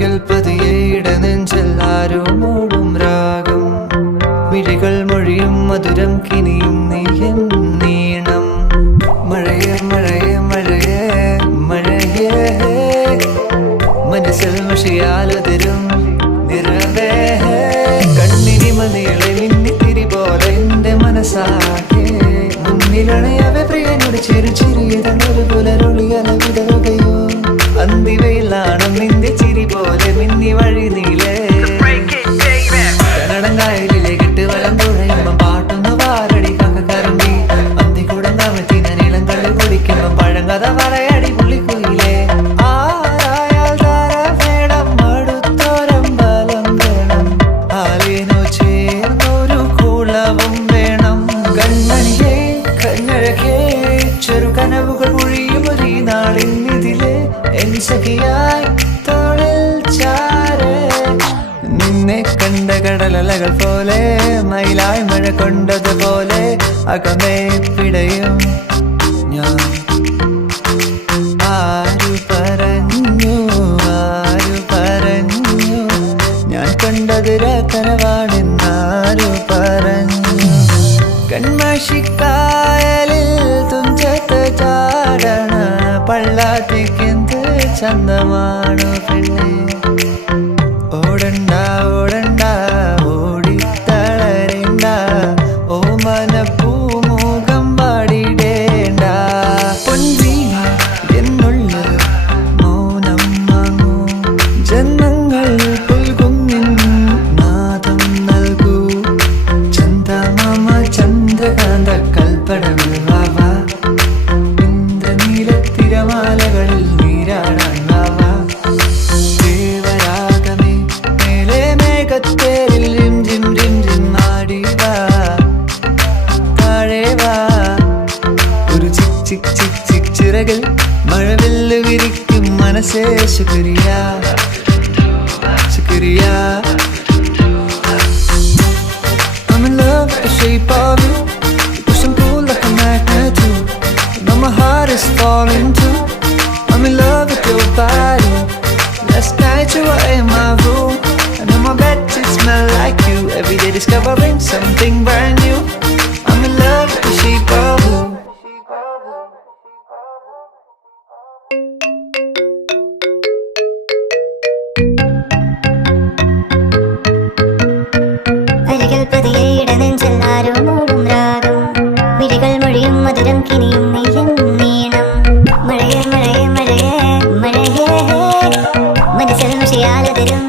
അരികിൽ പതിയേട നെഞ്ചിൽ ആരോ മൂടും രാഗം മിഴികൾ മൊഴിയും മധുരം കിനിയും നീ നീണം മഴയേ മഴയേ മഴയേ മഴയേ മനസ്സിൽ മഷിയാലതിരും നിറവേ കണ്ണിനി മതികളെ മിന്നിത്തിരി പോലെ എന്റെ മനസ്സാകെ മുന്നിലണയവെ പ്രിയനോട് ചെറു ചിരിയതൊരു പുലരൊളിയല വിടറുകയോ അന്തിവയിലാണ് നിന്റെ ചിരി പോലെ മിന്നി വഴി നീലേ കന്നടം കായലിലേക്ക് ഇട്ട് വലം തുഴയുമ്പം പാട്ടൊന്ന് വാരടി കക്കറമ്പി അന്തി കൂടെ നമത്തി നീളം കള്ളി കുടിക്കുമ്പം പഴങ്കഥ പറയടി പുള്ളിക്കുയിലേ ആരായാൽ താര വേണം അടുത്തോരമ്പലം വേണം ആലിനോ ചേർന്നൊരു കുളവും വേണം കൺമണിയേ കണ്ണഴകേ ചെറു കനവുകൾ പൊഴിയും ഒരു നാളിന്നിതിലെ എൻ സഖിയായി തോളിൽ ചാരേ നിന്നെ കണ്ട കടലലകൾ പോലെ മയിലായി മഴ കൊണ്ടതുപോലെ അകമേ പിടയും ഞാൻ ആരു പറഞ്ഞു ഞാൻ കണ്ടതിര കനവാണെന്നാരു പറഞ്ഞു കൺമഷിക്കായലിൽ തുഞ്ചത്ത് ചാടണ പള്ളാത്തിക്കെന്ത് ചന്തമാണോ പെണ്ണേ ഓടണ്ട ഓടണ്ട ഓടിത്തളരണ്ട ഓമന പൂമുഖം പാടിടേണ്ട പൊൻവീണ എന്നുള്ള മൗനം വാങ്ങൂ ജന്മങ്ങൾ പുൽകും നാദം നൽകൂ ചന്ദമാമ ചന്ദ്രകാന്ത കൽപ്പടങ്ങൾ വാവാ ഇന്ദ്രനീലത്തിരമാലകളിൽ നീരാടാൻ വാവാ ദേവരാഗമേ മേലെ മേഘത്തേരിൽ റിം ജിം റിം ജിം ആടി വാ താഴെ വാ ഒരു ചിക് ചിക് ചിക് ചിക് ചിറകിൽ മഴവില്ല് വിരിക്കും മനസ്സേ ശുക്രിയ ശുക്രിയ I'm in love with the shape of you. You push and pull like a magnet too. You know my heart is falling too. I'm in love with your body. Last night you were in my room, and in my bed it smelled like you. Every day discovering something brand new. I'm in love with the shape of you. അരികിൽ പതിയേട നെഞ്ചിൽ ആരോ മൂടും രാഗം മിഴികൾ മൊഴിയും മധുരം കിനിയും നീയും നീണം മഴയേ മഴയേ മഴയേ മഴയേ മനസ്സിൽ മുഷിയാലതിരും